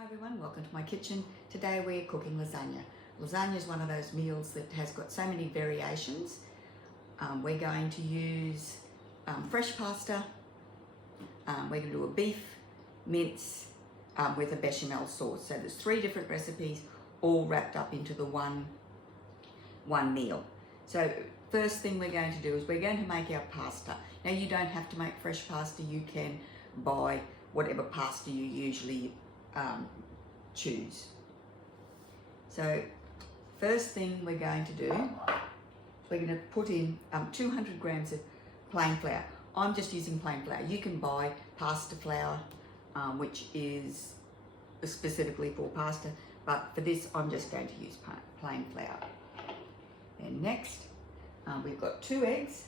Hi everyone, welcome to my kitchen. Today we're cooking lasagna. Lasagna is one of those meals that has got so many variations. We're going to use fresh pasta. We're going to do a beef mince with a bechamel sauce. So there's 3 different recipes all wrapped up into the one meal. So first thing we're going to do is we're going to make our pasta. Now you don't have to make fresh pasta, you can buy whatever pasta you usually choose. So first thing we're going to do, we're going to put in 200 grams of plain flour. I'm just using plain flour. You can buy pasta flour, which is specifically for pasta, but for this I'm just going to use plain flour. And next, we've got 2 eggs.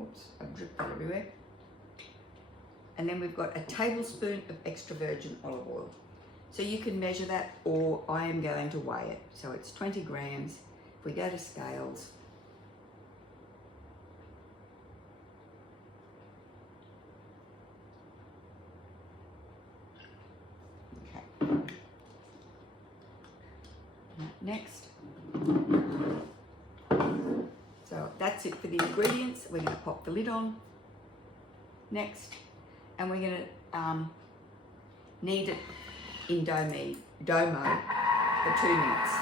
Oops, I've dripped that everywhere. And then we've got a tablespoon of extra virgin olive oil. So you can measure that, or I am going to weigh it. So it's 20 grams. If we go to scales, okay. Next, so that's it for the ingredients. We're going to pop the lid on. Next, and we're going to knead it in dough mode for 2 minutes.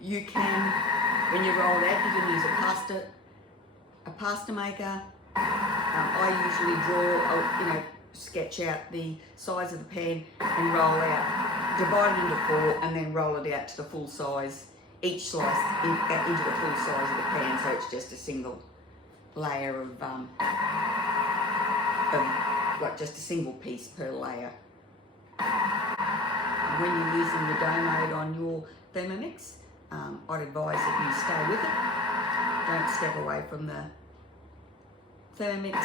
You can, when you roll it out, you can use a pasta maker. I usually draw, sketch out the size of the pan and roll out, divide it into 4, and then roll it out to the full size, each slice into the full size of the pan, so it's just a single layer of like just a single piece per layer. When you're using the dough mode on your Thermomix, I'd advise that you stay with it. Don't step away from the Thermomix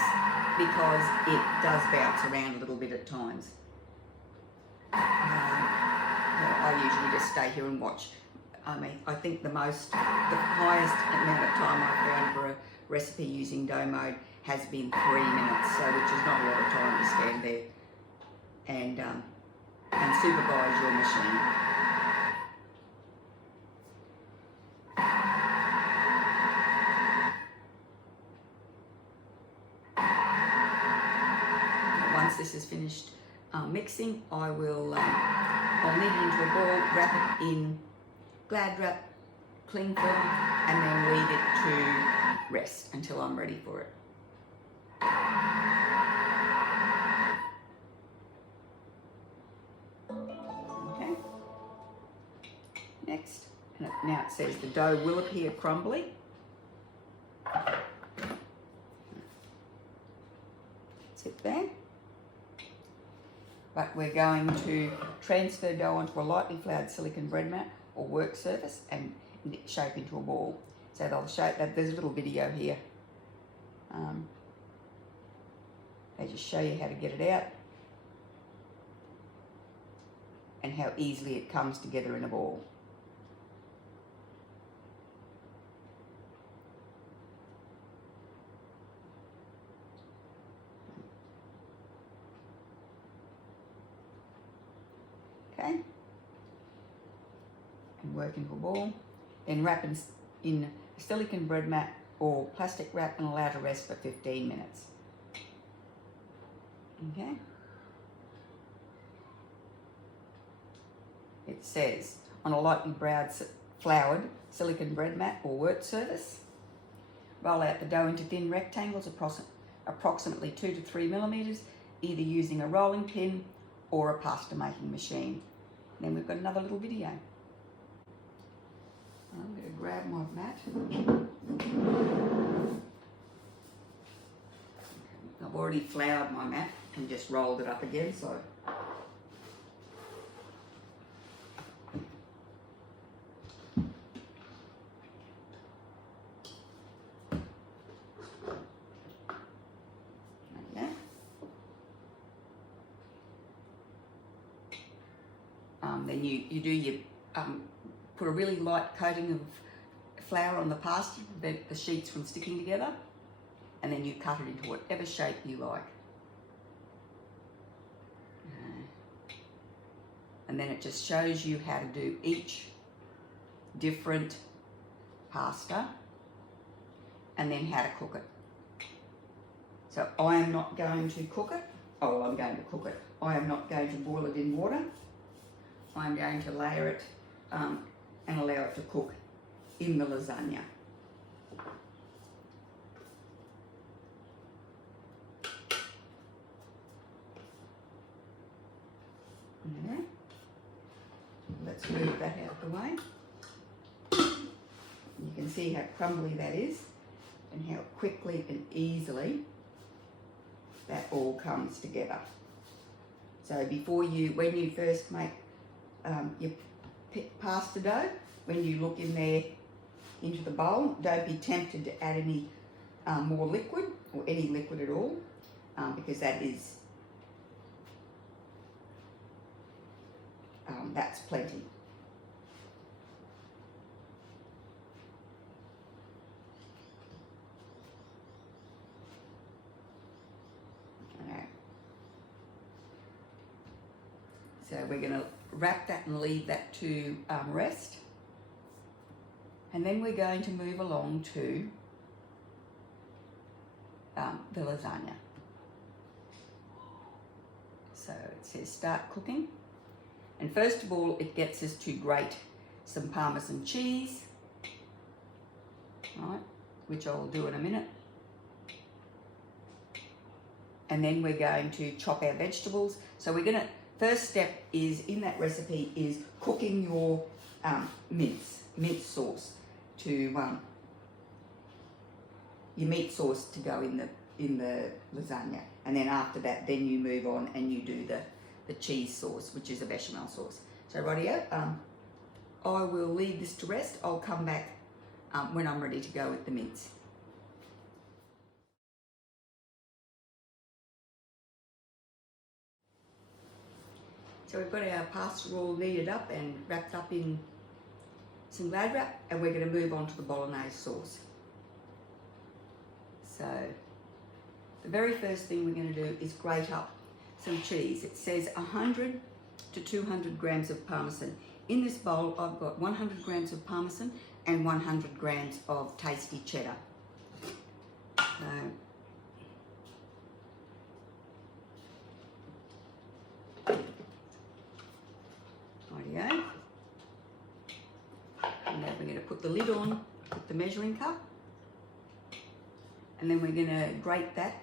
because it does bounce around a little bit at times. I usually just stay here and watch. I think the highest amount of time I've found for a recipe using dough mode has been 3 minutes, so which is not a lot of time to stand there and supervise your machine. Once this is finished mixing, I'll knead it into a ball, wrap it in Glad wrap, cling film, and then leave it to rest until I'm ready for it. Okay. Next, and now it says the dough will appear crumbly. Sit there. But we're going to transfer dough onto a lightly floured silicone bread mat or work surface and shape into a ball. So they'll shape that. There's a little video here. They just show you how to get it out and how easily it comes together in a ball. Okay. And work into a ball. Then wrap in a silicone bread mat or plastic wrap and allow to rest for 15 minutes. Okay. It says on a lightly floured silicone bread mat or work surface, roll out the dough into thin rectangles approximately 2 to 3 millimeters, either using a rolling pin or a pasta making machine. And then we've got another little video. I'm going to grab my mat. I've already floured my mat and just rolled it up again, so like that. Then you do your put a really light coating of flour on the pasta to prevent the sheets from sticking together. and then you cut it into whatever shape you like. And then it just shows you how to do each different pasta and then how to cook it. So I am not going to cook it. Oh, I'm going to cook it. I am not going to boil it in water. I'm going to layer it and allow it to cook in the lasagna. Yeah. Let's move that out of the way. You can see how crumbly that is and how quickly and easily that all comes together. So when you first make your pasta dough, when you look in there into the bowl, don't be tempted to add any more liquid or any liquid at all, because that's plenty. So we're going to wrap that and leave that to rest. And then we're going to move along to the lasagna. So it says start cooking. And first of all, it gets us to grate some Parmesan cheese, right, which I'll do in a minute. And then we're going to chop our vegetables. So first step is in that recipe is cooking your mince sauce to your meat sauce to go in the lasagna, and then after that, then you move on and you do the cheese sauce, which is a bechamel sauce. So rightio, I will leave this to rest. I'll come back when I'm ready to go with the mince. So we've got our pasta all kneaded up and wrapped up in some Glad wrap, and we're going to move on to the Bolognese sauce. So the very first thing we're going to do is grate up some cheese. It says 100 to 200 grams of Parmesan. In this bowl, I've got 100 grams of Parmesan and 100 grams of tasty cheddar. Rightio. And now we're going to put the lid on with the measuring cup. And then we're going to grate that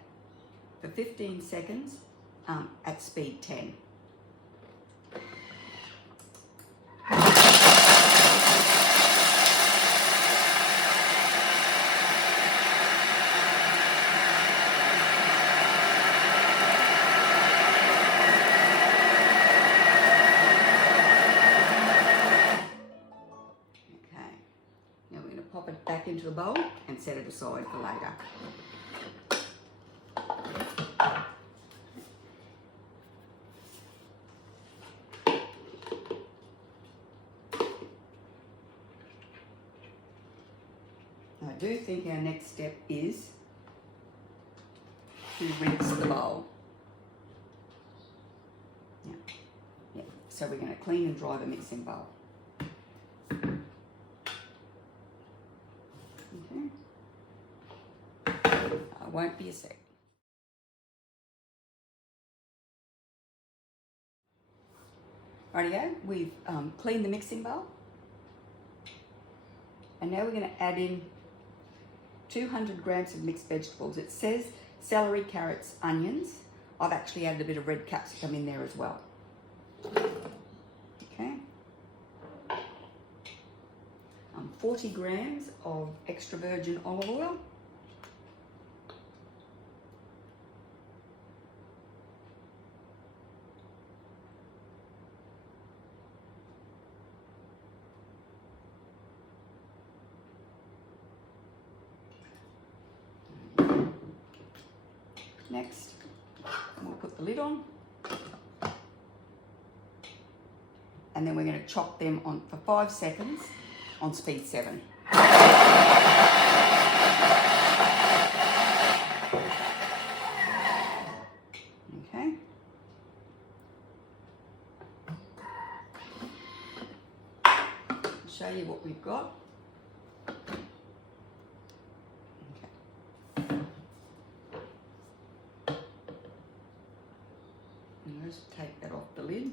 for 15 seconds at speed 10. Back into the bowl and set it aside for later. I do think our next step is to rinse the bowl. Yeah. So we're going to clean and dry the mixing bowl. Won't be a sec. Rightio, we've cleaned the mixing bowl, and now we're going to add in 200 grams of mixed vegetables. It says celery, carrots, onions. I've actually added a bit of red capsicum in there as well. Okay. 40 grams of extra virgin olive oil. Next, we'll put the lid on, and then we're going to chop them on for 5 seconds on speed 7. what we've got. And let's take that off the lid.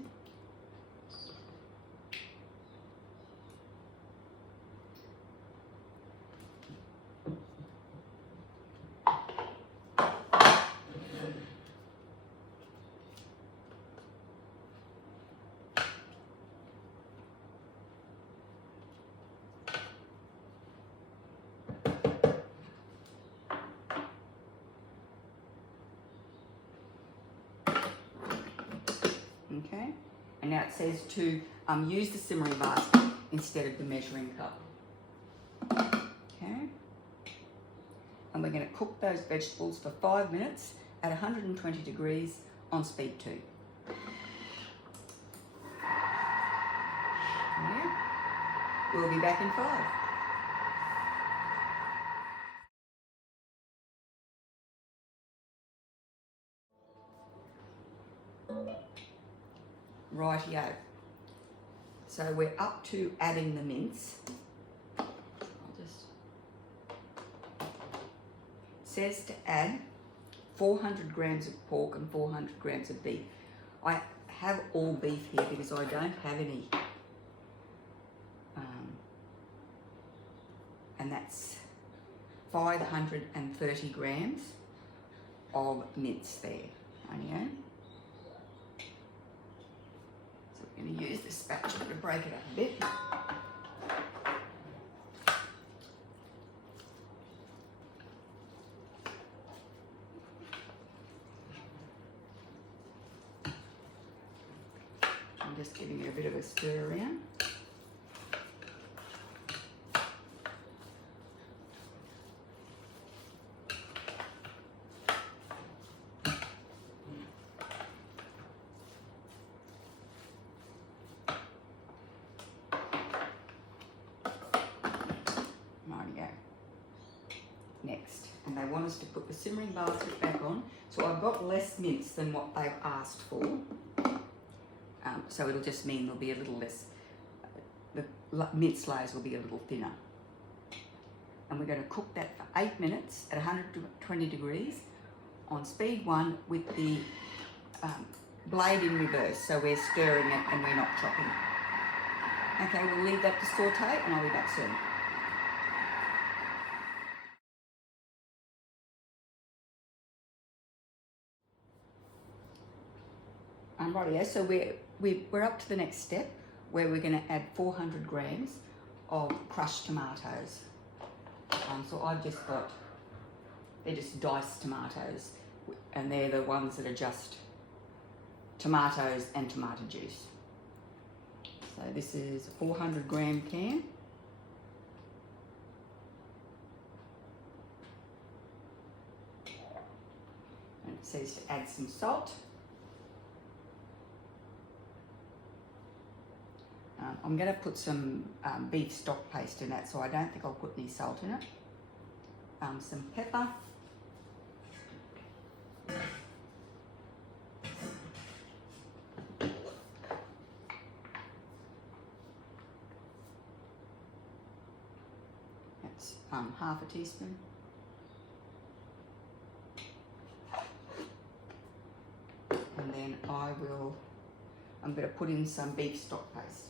Okay, and now it says to use the simmering basket instead of the measuring cup. Okay, and we're going to cook those vegetables for 5 minutes at 120 degrees on speed 2. Yeah. We'll be back in 5. Rightio. So we're up to adding the mince. It says to add 400 grams of pork and 400 grams of beef. I have all beef here because I don't have any. And that's 530 grams of mince there. Rightio. I'm going to use this spatula to break it up a bit. I'm just giving it a bit of a stir around. Next, and they want us to put the simmering basket back on, so I've got less mince than what they've asked for, so it'll just mean there'll be a little less, the mince layers will be a little thinner, and we're going to cook that for 8 minutes at 120 degrees on speed 1 with the blade in reverse, so we're stirring it and we're not chopping. Okay, we'll leave that to saute and I'll be back soon. Rightio, so we're up to the next step where we're going to add 400 grams of crushed tomatoes. So I've just got, they're just diced tomatoes, and they're the ones that are just tomatoes and tomato juice. So this is a 400 gram can. And it says to add some salt. I'm going to put some beef stock paste in that, so I don't think I'll put any salt in it. Some pepper. That's half a teaspoon. And then I'm going to put in some beef stock paste.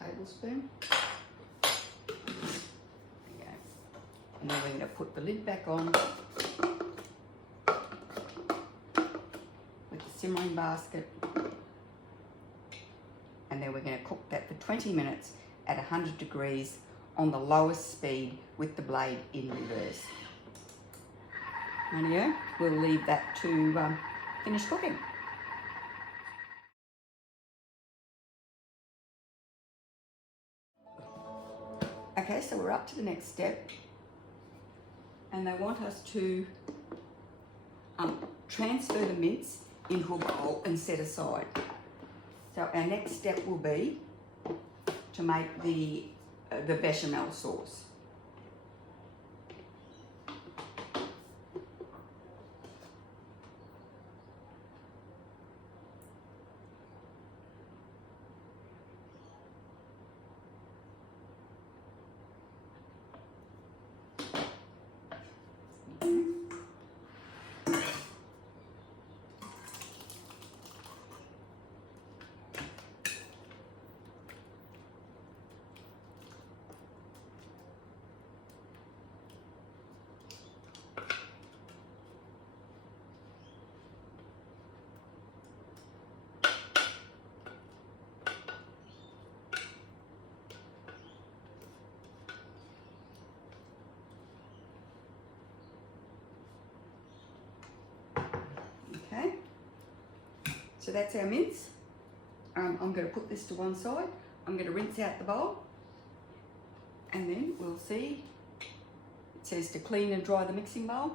Tablespoon. There you go. And then we're going to put the lid back on with the simmering basket. And then we're going to cook that for 20 minutes at 100 degrees on the lowest speed with the blade in reverse. Rightio, we'll leave that to finish cooking. Okay, so we're up to the next step, and they want us to transfer the mince into a bowl and set aside. So our next step will be to make the bechamel sauce. So that's our mince. I'm going to put this to one side. I'm going to rinse out the bowl, and then we'll see. It says to clean and dry the mixing bowl,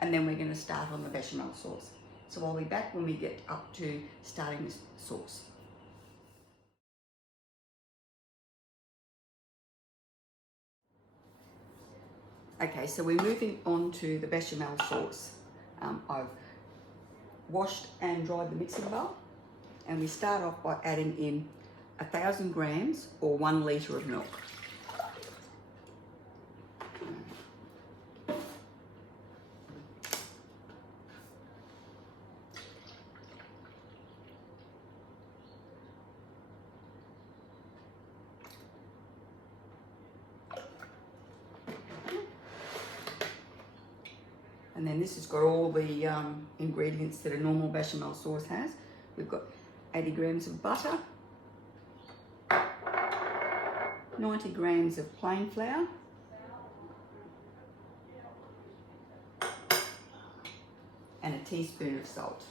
and then we're going to start on the bechamel sauce. So I'll be back when we get up to starting the sauce. Okay, so we're moving on to the bechamel sauce. I've washed and dried the mixing bowl, and we start off by adding in 1,000 grams or 1 litre of milk. And then this has got all the ingredients that a normal bechamel sauce has. We've got 80 grams of butter, 90 grams of plain flour, and a teaspoon of salt.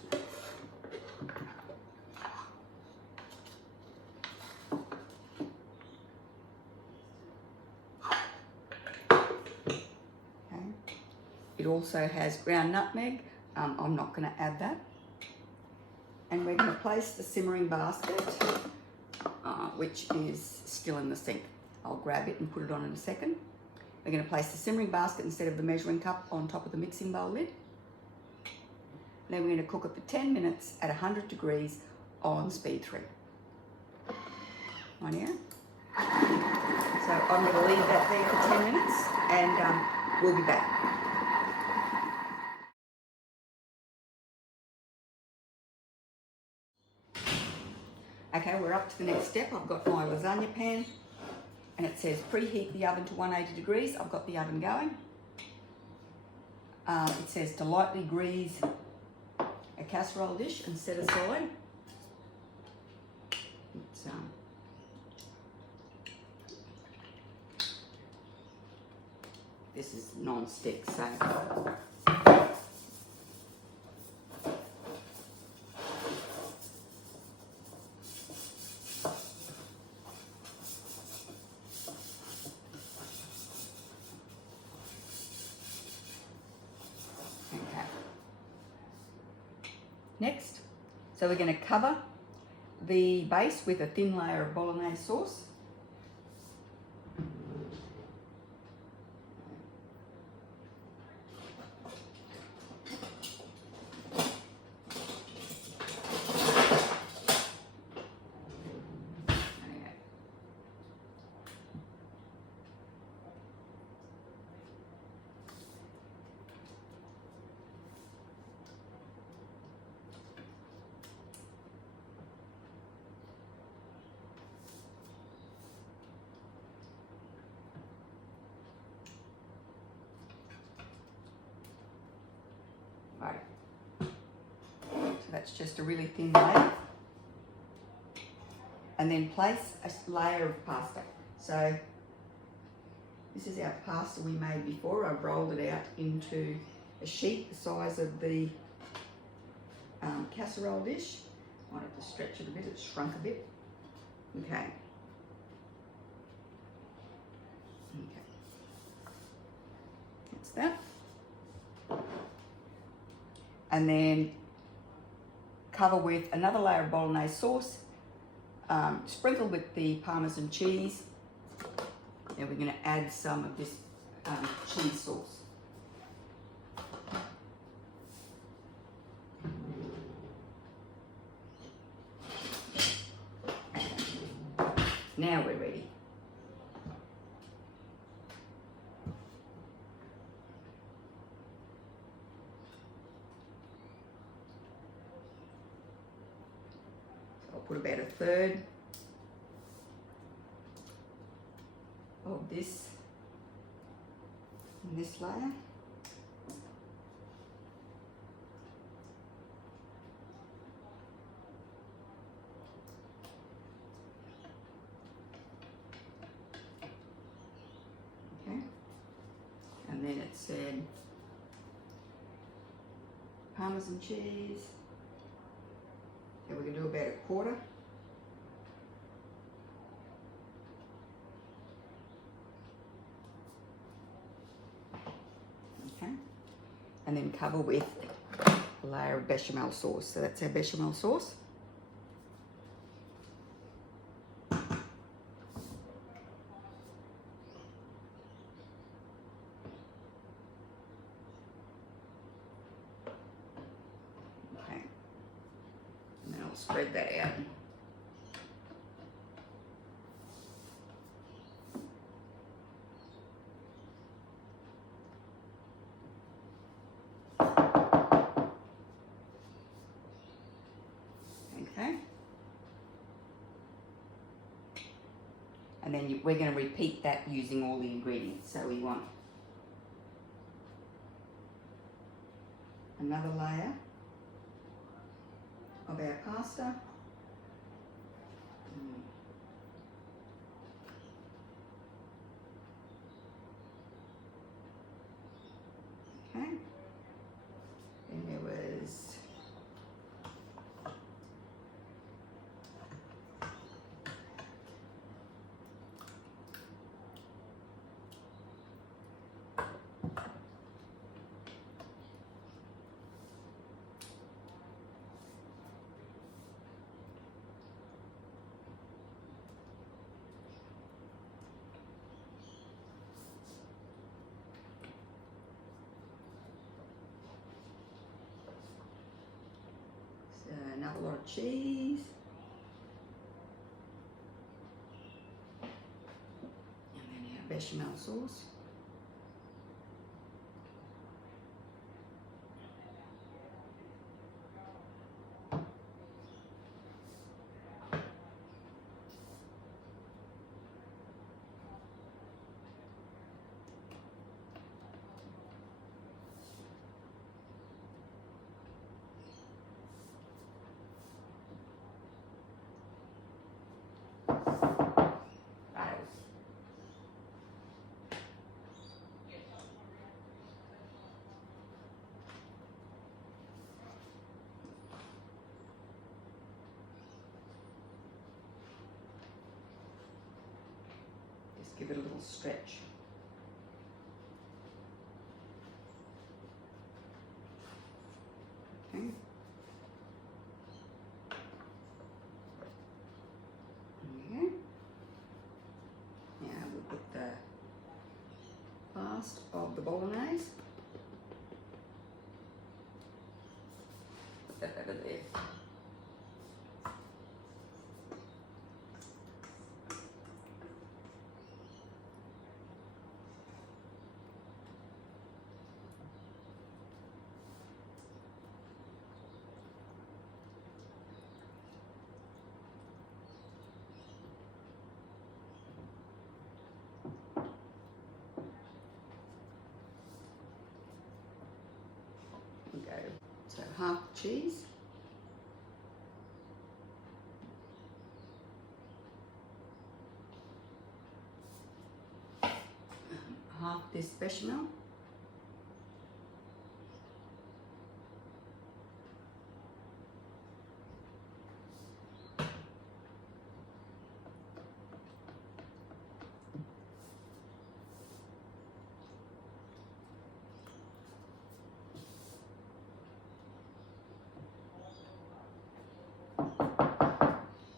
It also has ground nutmeg. I'm not going to add that. And we're going to place the simmering basket, which is still in the sink. I'll grab it and put it on in a second. We're going to place the simmering basket instead of the measuring cup on top of the mixing bowl lid. Then we're going to cook it for 10 minutes at 100 degrees on speed 3. Right here. So I'm going to leave that there for 10 minutes, and we'll be back. Okay, we're up to the next step. I've got my lasagna pan, and it says preheat the oven to 180 degrees. I've got the oven going. It says to lightly grease a casserole dish and set aside. This is non-stick, so next, so we're going to cover the base with a thin layer of bolognese sauce. Right. So that's just a really thin layer. And then place a layer of pasta. So this is our pasta we made before. I've rolled it out into a sheet the size of the casserole dish. Might have to stretch it a bit, it's shrunk a bit. Okay. That's that. And then cover with another layer of bolognese sauce, sprinkle with the Parmesan cheese. Then we're going to add some of this cheese sauce. Now we're ready. Put about a third of this in this layer. Okay, and then it said Parmesan cheese. Okay, we're going to do about a quarter. Okay, and then cover with a layer of bechamel sauce. So that's our bechamel sauce. Okay, and then I'll spread that out. Okay, and then we're going to repeat that using all the ingredients. So we want another layer of our pasta. Okay, then there was another lot of cheese. And then our bechamel sauce. Give it a little stretch. Okay. Okay. Now we'll put the last of the bolognese. Put that over there. Go. So half cheese. Half this bechamel.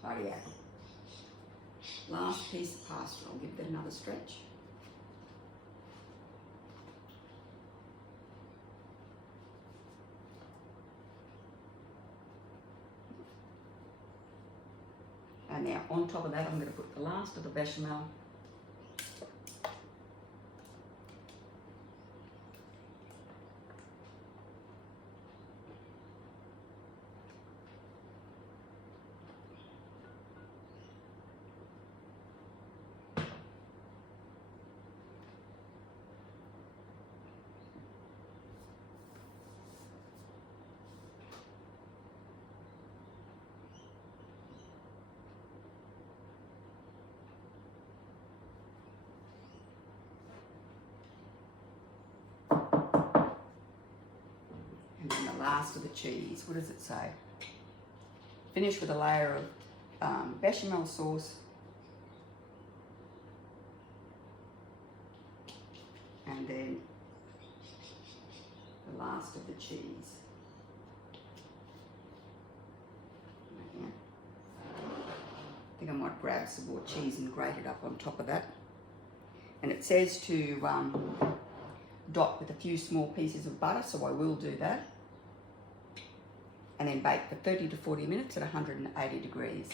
Rightio. Last piece of pasta, I'll give that another stretch. And now on top of that, I'm going to put the last of the bechamel. And then the last of the cheese. What does it say? Finish with a layer of bechamel sauce. And then the last of the cheese. Yeah. I think I might grab some more cheese and grate it up on top of that. And it says to dot with a few small pieces of butter, so I will do that. And then bake for 30 to 40 minutes at 180 degrees.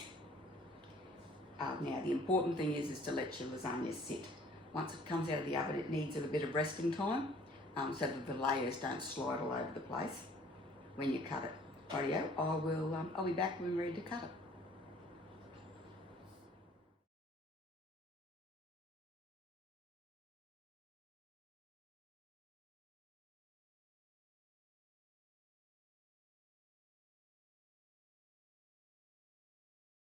Now the important thing is to let your lasagna sit. Once it comes out of the oven, it needs a bit of resting time so that the layers don't slide all over the place when you cut it. Rightio, I'll be back when we're ready to cut it.